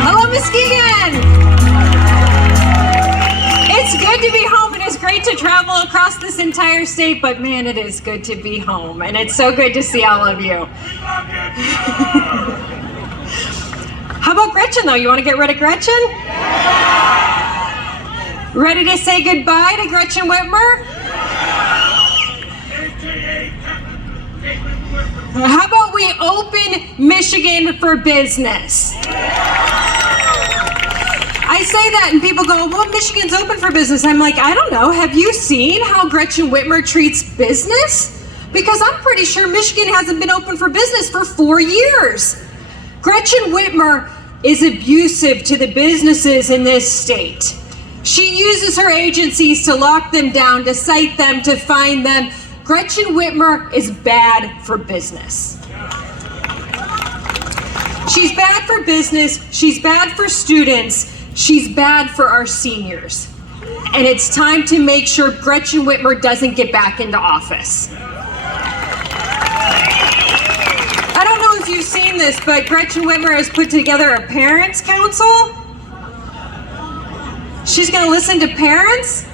Hello, Muskegon! It's good to be home, and it's great to travel across this entire state, but man, it is good to be home, and it's so good to see all of you. How about Gretchen, though? You want to get rid of Gretchen? Ready to say goodbye to Gretchen Whitmer? How about we open Michigan for business? I say that and people go, well, Michigan's open for business. I'm like, I don't know. Have you seen how Gretchen Whitmer treats business? Because I'm pretty sure Michigan hasn't been open for business for 4 years. Gretchen Whitmer is abusive to the businesses in this state. She uses her agencies to lock them down, to cite them, to fine them. Gretchen Whitmer is bad for business. She's bad for business, she's bad for students, she's bad for our seniors. And it's time to make sure Gretchen Whitmer doesn't get back into office. I don't know if you've seen this, but Gretchen Whitmer has put together a parents' council. She's gonna listen to parents.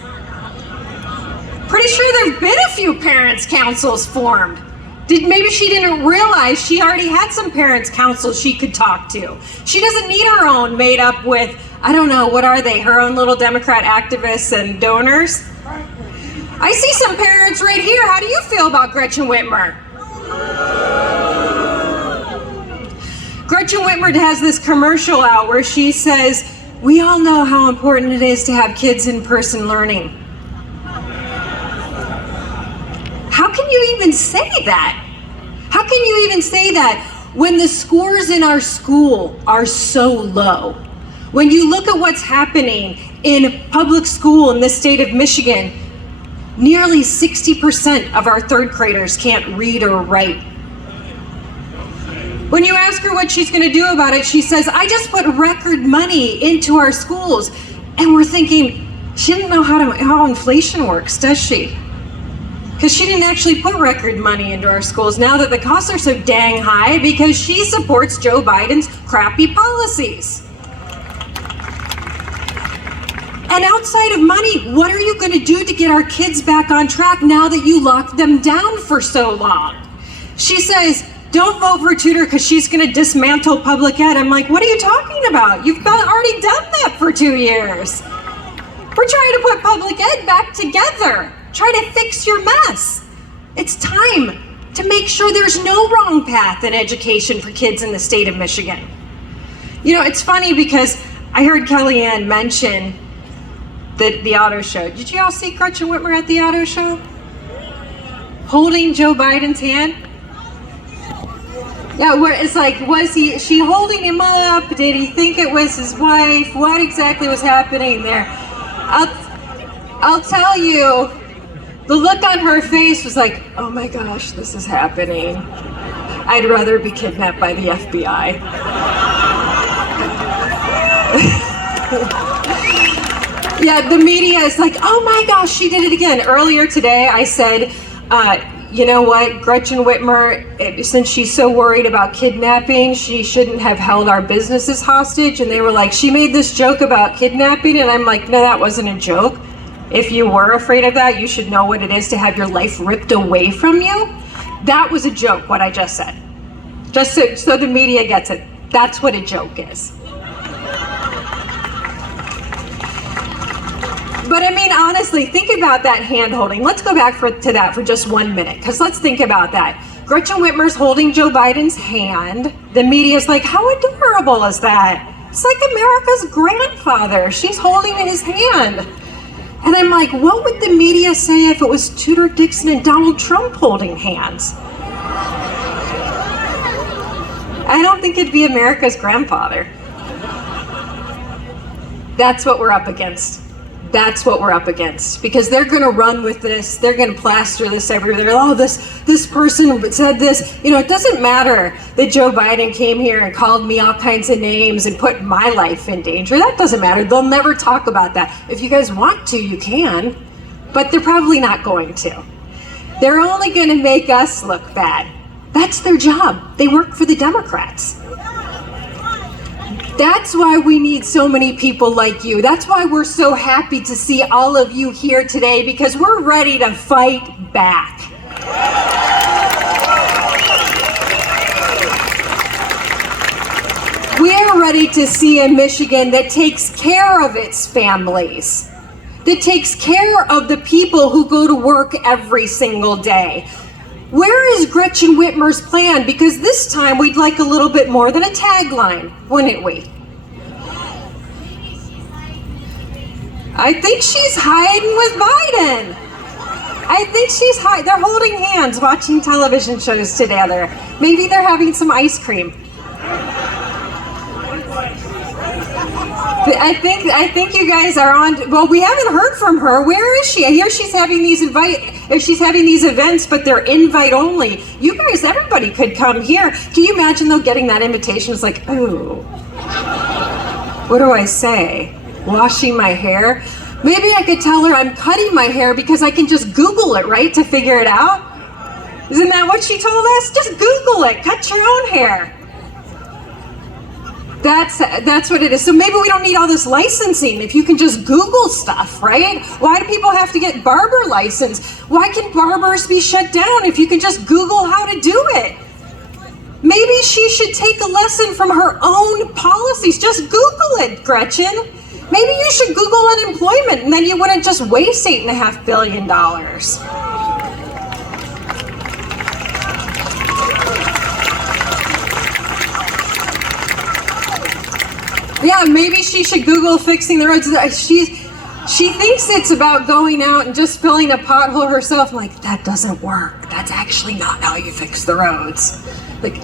Pretty sure there've been a few parents' councils formed. Maybe she didn't realize she already had some parents' councils she could talk to. She doesn't need her own made up with, I don't know, what are they? Her own little Democrat activists and donors? I see some parents right here. How do you feel about Gretchen Whitmer? Gretchen Whitmer has this commercial out where she says, we all know how important it is to have kids in person learning. How can you even say that? How can you even say that when the scores in our school are so low? When you look at what's happening in public school in the state of Michigan, nearly 60% of our third graders can't read or write. When you ask her what she's going to do about it, she says, I just put record money into our schools. And we're thinking, she didn't know how inflation works, does she? Because she didn't actually put record money into our schools now that the costs are so dang high because she supports Joe Biden's crappy policies. And outside of money, what are you going to do to get our kids back on track now that you locked them down for so long? She says, don't vote for Tudor because she's going to dismantle public ed. I'm like, what are you talking about? You've already done that for 2 years. We're trying to put public ed back together. Try to fix your mess. It's time to make sure there's no wrong path in education for kids in the state of Michigan. You know, it's funny because I heard Kellyanne mention the auto show. Did you all see Gretchen Whitmer at the auto show? Holding Joe Biden's hand? Yeah, where it's like, was she holding him up? Did he think it was his wife? What exactly was happening there? I'll tell you, the look on her face was like, oh my gosh, this is happening. I'd rather be kidnapped by the FBI. Yeah, the media is like, oh my gosh, she did it again. Earlier today, I said, you know what, Gretchen Whitmer, since she's so worried about kidnapping, she shouldn't have held our businesses hostage. And they were like, she made this joke about kidnapping. And I'm like, no, that wasn't a joke. If you were afraid of that, you should know what it is to have your life ripped away from you. That was a joke, what I just said. Just so the media gets it. That's what a joke is. But I mean, honestly, think about that hand holding. Let's go back to that for just 1 minute, because let's think about that. Gretchen Whitmer's holding Joe Biden's hand. The media's like, how adorable is that? It's like America's grandfather. She's holding his hand. And I'm like, what would the media say if it was Tudor Dixon and Donald Trump holding hands? I don't think it'd be America's grandfather. That's what we're up against. That's what we're up against, because they're going to run with this. They're going to plaster this everywhere. Oh, this person said this. You know, it doesn't matter that Joe Biden came here and called me all kinds of names and put my life in danger. That doesn't matter. They'll never talk about that. If you guys want to, you can, but they're probably not going to. They're only going to make us look bad. That's their job. They work for the Democrats. That's why we need so many people like you. That's why we're so happy to see all of you here today, because we're ready to fight back. We're ready to see a Michigan that takes care of its families, that takes care of the people who go to work every single day. Where is Gretchen Whitmer's plan? Because this time we'd like a little bit more than a tagline, wouldn't we? I think she's hiding with Biden. I think she's they're holding hands watching television shows together. Maybe they're having some ice cream. I think you guys are on. Well, we haven't heard from her. Where is she? I hear she's having these events, but they're invite only. You guys, everybody could come here. Can you imagine though getting that invitation? It's like, ooh, what do I say? Washing my hair? Maybe I could tell her I'm cutting my hair because I can just Google it, right, to figure it out. Isn't that what she told us? Just Google it. Cut your own hair. That's what it is. So maybe we don't need all this licensing if you can just Google stuff, right? Why do people have to get barber license? Why can barbers be shut down if you can just Google how to do it? Maybe she should take a lesson from her own policies. Just Google it, Gretchen. Maybe you should Google unemployment and then you wouldn't just waste $8.5 billion. Yeah, maybe she should Google fixing the roads. She thinks it's about going out and just filling a pothole herself. I'm like, that doesn't work. That's actually not how you fix the roads. Like,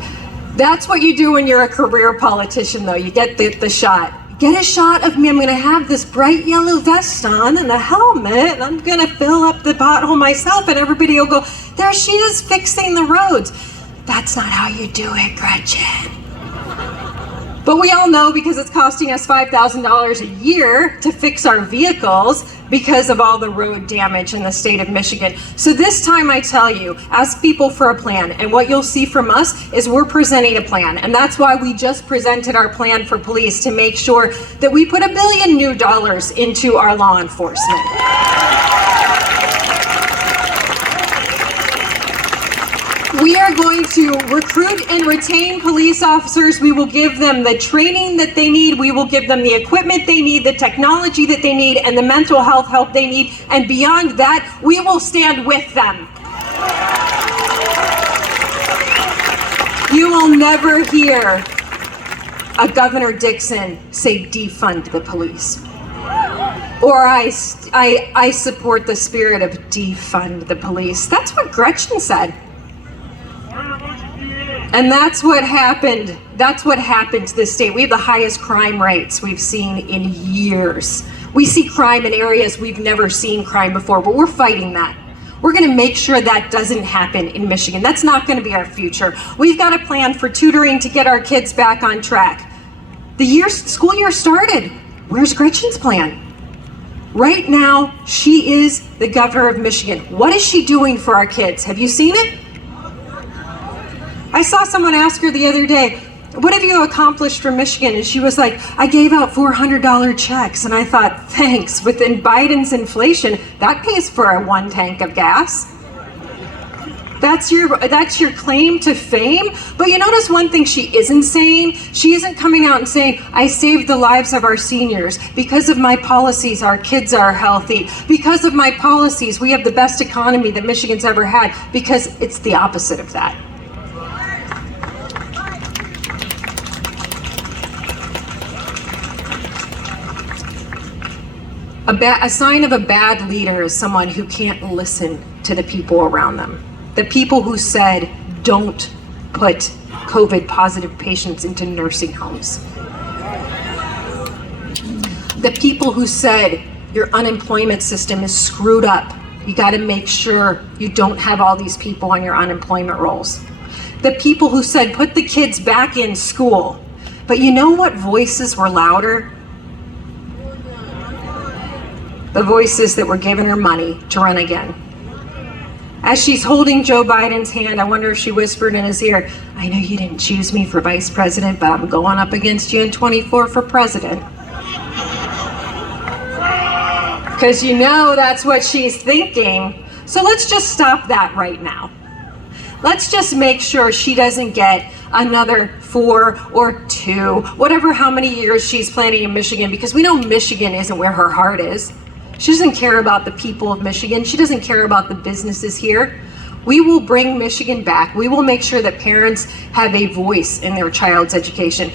that's what you do when you're a career politician, though. You get the shot. Get a shot of me. I'm going to have this bright yellow vest on and a helmet, and I'm going to fill up the pothole myself, and everybody will go, there she is fixing the roads. That's not how you do it, Gretchen. But we all know, because it's costing us $5,000 a year to fix our vehicles because of all the road damage in the state of Michigan. So this time I tell you, ask people for a plan. And what you'll see from us is we're presenting a plan. And that's why we just presented our plan for police, to make sure that we put $1 billion new into our law enforcement. We are going to recruit and retain police officers. We will give them the training that they need. We will give them the equipment they need, the technology that they need, and the mental health help they need. And beyond that, we will stand with them. You will never hear a Governor Dixon say defund the police. Or I support the spirit of defund the police. That's what Gretchen said. And that's what happened. That's what happened to this state. We have the highest crime rates we've seen in years. We see crime in areas we've never seen crime before, but we're fighting that. We're going to make sure that doesn't happen in Michigan. That's not going to be our future. We've got a plan for tutoring to get our kids back on track. The school year started. Where's Gretchen's plan? Right now, she is the governor of Michigan. What is she doing for our kids? Have you seen it? I saw someone ask her the other day, what have you accomplished for Michigan? And she was like, I gave out $400 checks. And I thought, thanks. Within Biden's inflation, that pays for a 1 tank of gas. That's your claim to fame. But you notice one thing she isn't saying? She isn't coming out and saying, I saved the lives of our seniors. Because of my policies, our kids are healthy. Because of my policies, we have the best economy that Michigan's ever had. Because it's the opposite of that. A sign of a bad leader is someone who can't listen to the people around them. The people who said, don't put COVID positive patients into nursing homes. The people who said, your unemployment system is screwed up. You got to make sure you don't have all these people on your unemployment rolls. The people who said, put the kids back in school. But you know what voices were louder? The voices that were giving her money to run again. As she's holding Joe Biden's hand, I wonder if she whispered in his ear, I know you didn't choose me for vice president, but I'm going up against you in 24 for president. Because you know that's what she's thinking. So let's just stop that right now. Let's just make sure she doesn't get another 4 or 2, whatever how many years she's planning in Michigan, because we know Michigan isn't where her heart is. She doesn't care about the people of Michigan. She doesn't care about the businesses here. We will bring Michigan back. We will make sure that parents have a voice in their child's education.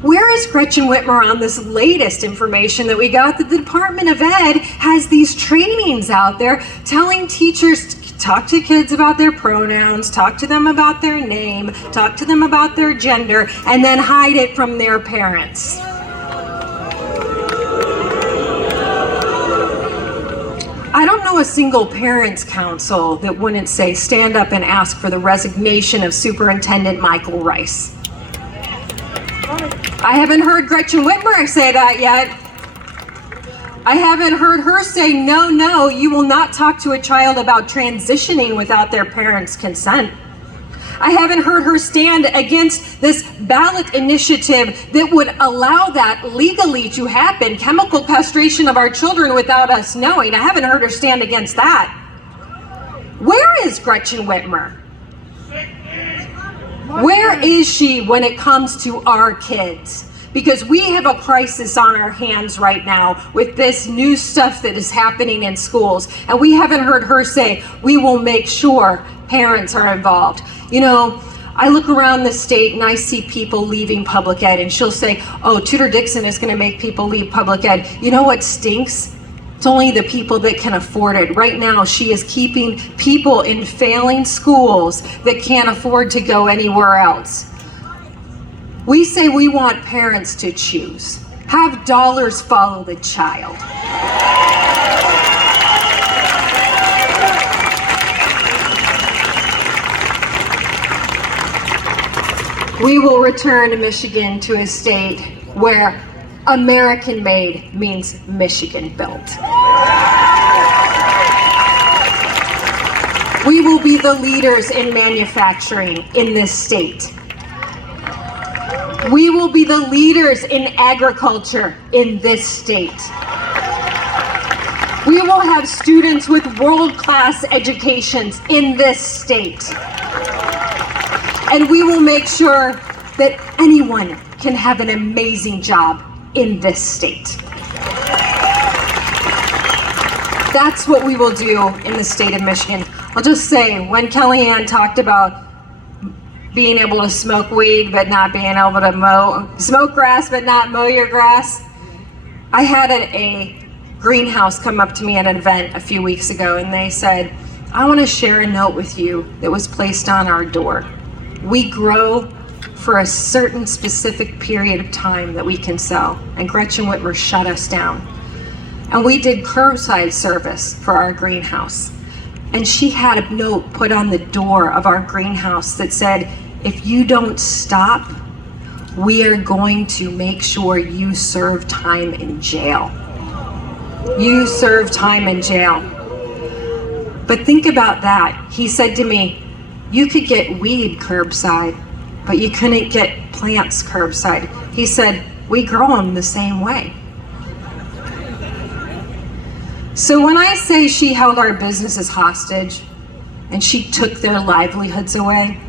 Where is Gretchen Whitmer on this latest information that we got that the Department of Ed has these trainings out there telling teachers to talk to kids about their pronouns, talk to them about their name, talk to them about their gender, and then hide it from their parents? I don't know a single parents' council that wouldn't say stand up and ask for the resignation of Superintendent Michael Rice. I haven't heard Gretchen Whitmer say that yet. I haven't heard her say, no, you will not talk to a child about transitioning without their parents' consent. I haven't heard her stand against this ballot initiative that would allow that legally to happen, chemical castration of our children without us knowing. I haven't heard her stand against that. Where is Gretchen Whitmer? Where is she when it comes to our kids? Because we have a crisis on our hands right now with this new stuff that is happening in schools. And we haven't heard her say, we will make sure parents are involved. You know, I look around the state and I see people leaving public ed, and she'll say, oh, Tudor Dixon is going to make people leave public ed. You know what stinks? It's only the people that can afford it. Right now, she is keeping people in failing schools that can't afford to go anywhere else. We say we want parents to choose. Have dollars follow the child. We will return to Michigan to a state where American made means Michigan built. We will be the leaders in manufacturing in this state. We will be the leaders in agriculture in this state. We will have students with world-class educations in this state. And we will make sure that anyone can have an amazing job in this state. That's what we will do in the state of Michigan. I'll just say, when Kellyanne talked about being able to smoke weed but not being able to smoke grass but not mow your grass, I had a greenhouse come up to me at an event a few weeks ago, and they said, I want to share a note with you that was placed on our door. We grow for a certain specific period of time that we can sell, and Gretchen Whitmer shut us down. And we did curbside service for our greenhouse. And she had a note put on the door of our greenhouse that said, if you don't stop, we are going to make sure you serve time in jail. You serve time in jail. But think about that. He said to me, you could get weed curbside, but you couldn't get plants curbside. He said, we grow them the same way. So when I say she held our businesses hostage and she took their livelihoods away,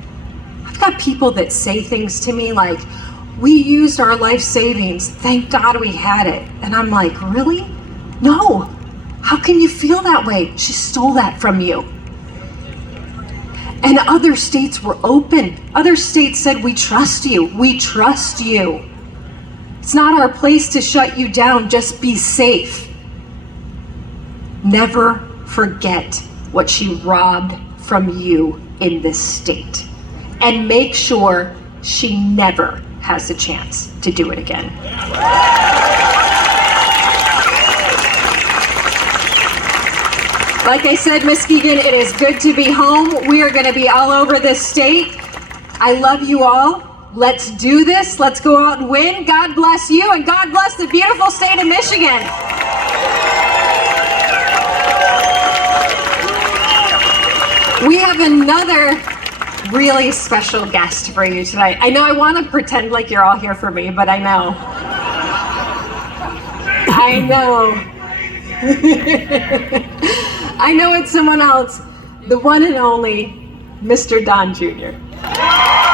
I've got people that say things to me like, we used our life savings, thank God we had it. And I'm like, really? No, how can you feel that way? She stole that from you. And other states were open. Other states said, we trust you, we trust you. It's not our place to shut you down, just be safe. Never forget what she robbed from you in this state. And make sure she never has a chance to do it again. Like I said, Muskegon, it is good to be home. We are going to be all over this state. I love you all. Let's do this. Let's go out and win. God bless you, and God bless the beautiful state of Michigan. We have another really special guest for you tonight. I know I want to pretend like you're all here for me, but I know. I know. I know it's someone else. The one and only Mr. Don Jr.